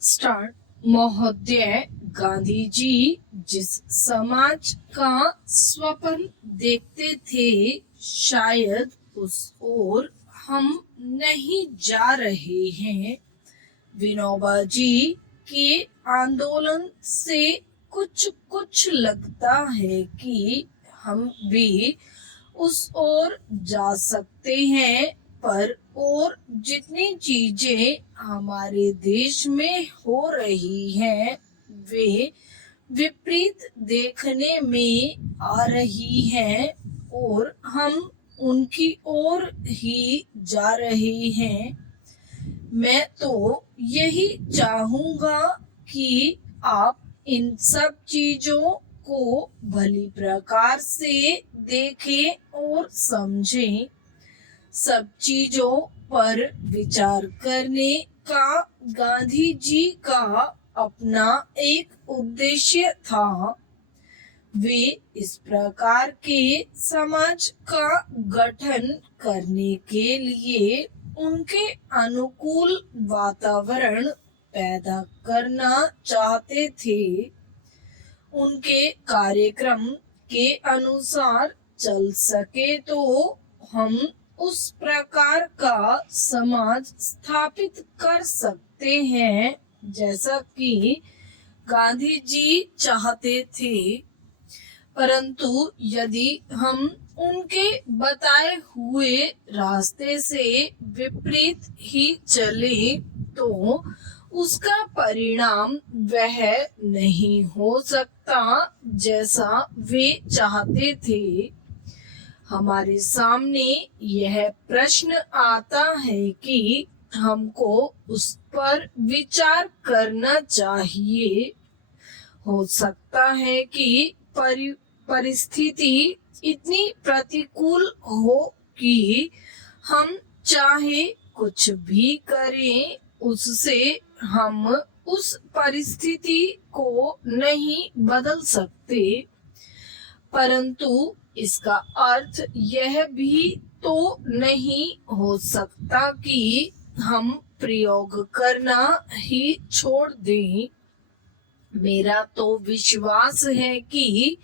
Start. महोदय गांधी जी जिस समाज का स्वप्न देखते थे, शायद उस ओर हम नहीं जा रहे हैं। विनोबा जी के आंदोलन से कुछ कुछ लगता है कि हम भी उस ओर जा सकते हैं, पर और जितनी चीजें हमारे देश में हो रही हैं, वे विपरीत देखने में आ रही हैं और हम उनकी ओर ही जा रहे हैं। मैं तो यही चाहूंगा कि आप इन सब चीजों को भली प्रकार से देखें और समझें। सब चीजों पर विचार करने का गांधी जी का अपना एक उद्देश्य था। वे इस प्रकार के समाज का गठन करने के लिए उनके अनुकूल वातावरण पैदा करना चाहते थे। उनके कार्यक्रम के अनुसार चल सके तो हम उस प्रकार का समाज स्थापित कर सकते हैं जैसा कि गांधी जी चाहते थे। परंतु यदि हम उनके बताए हुए रास्ते से विपरीत ही चले तो उसका परिणाम वह नहीं हो सकता जैसा वे चाहते थे। हमारे सामने यह प्रश्न आता है कि हमको उस पर विचार करना चाहिए। हो सकता है कि परिस्थिति इतनी प्रतिकूल हो कि हम चाहे कुछ भी करें, उससे हम उस परिस्थिति को नहीं बदल सकते। परंतु इसका अर्थ यह भी तो नहीं हो सकता कि हम प्रयोग करना ही छोड़ दें। मेरा तो विश्वास है कि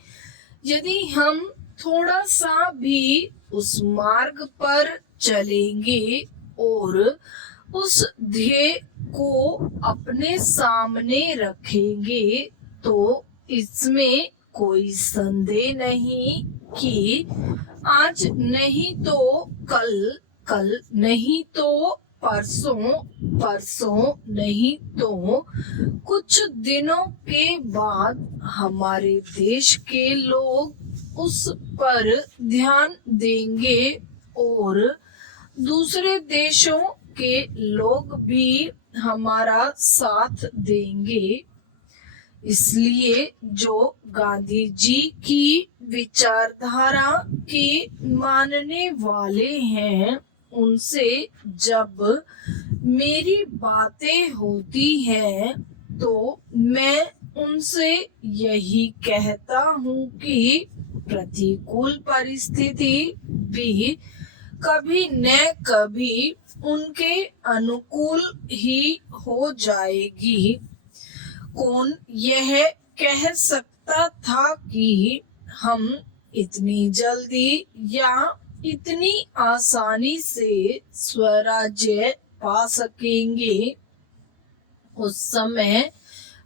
यदि हम थोड़ा सा भी उस मार्ग पर चलेंगे और उस ध्येय को अपने सामने रखेंगे तो इसमें कोई संदेह नहीं कि आज नहीं तो कल, कल नहीं तो परसों, परसों नहीं तो कुछ दिनों के बाद हमारे देश के लोग उस पर ध्यान देंगे और दूसरे देशों के लोग भी हमारा साथ देंगे। इसलिए जो गांधी जी की विचारधारा के मानने वाले हैं, उनसे जब मेरी बातें होती हैं तो मैं उनसे यही कहता हूँ कि प्रतिकूल परिस्थिति भी कभी न कभी उनके अनुकूल ही हो जाएगी। कौन यह कह सकता था कि हम इतनी जल्दी या इतनी आसानी से स्वराज्य पा सकेंगे। उस समय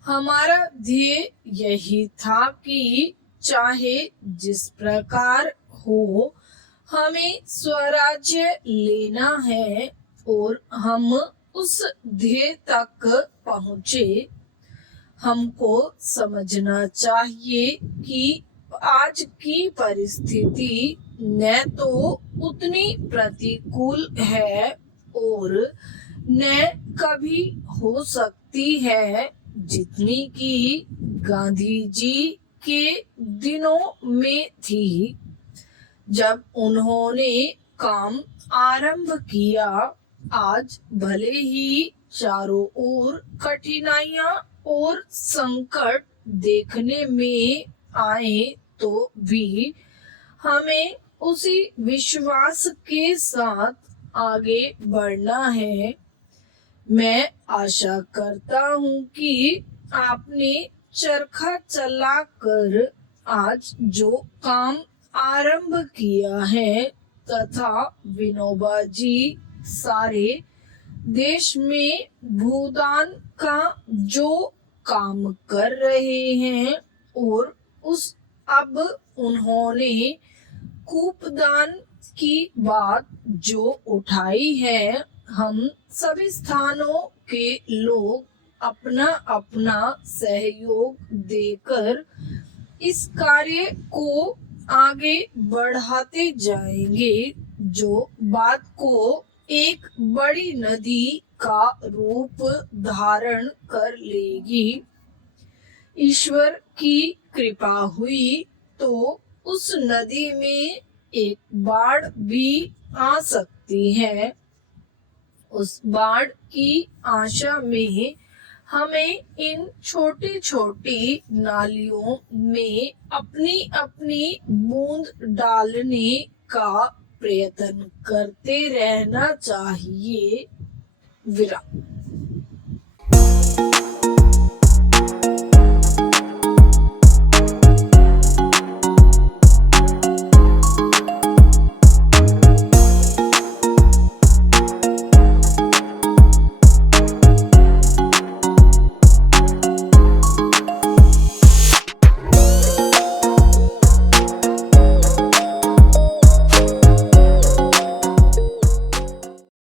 हमारा ध्येय यही था कि चाहे जिस प्रकार हो, हमें स्वराज्य लेना है और हम उस ध्येय तक पहुँचे। हमको समझना चाहिए कि आज की परिस्थिति न तो उतनी प्रतिकूल है और न कभी हो सकती है जितनी कि गांधी जी के दिनों में थी। जब उन्होंने काम आरंभ किया, आज भले ही चारों ओर कठिनाइयां और संकट देखने में आए तो भी हमें उसी विश्वास के साथ आगे बढ़ना है। मैं आशा करता हूँ कि आपने चरखा चलाकर आज जो काम आरंभ किया है तथा विनोबा जी सारे देश में भूदान का जो काम कर रहे हैं और अब उन्होंने कूपदान की बात जो उठाई है, हम सभी स्थानों के लोग अपना अपना सहयोग देकर इस कार्य को आगे बढ़ाते जाएंगे, जो बात को एक बड़ी नदी का रूप धारण कर लेगी। ईश्वर की कृपा हुई तो उस नदी में एक बाढ़ भी आ सकती है। उस बाढ़ की आशा में हमें इन छोटी छोटी नालियों में अपनी अपनी बूंद डालने का प्रयत्न करते रहना चाहिए। विराम।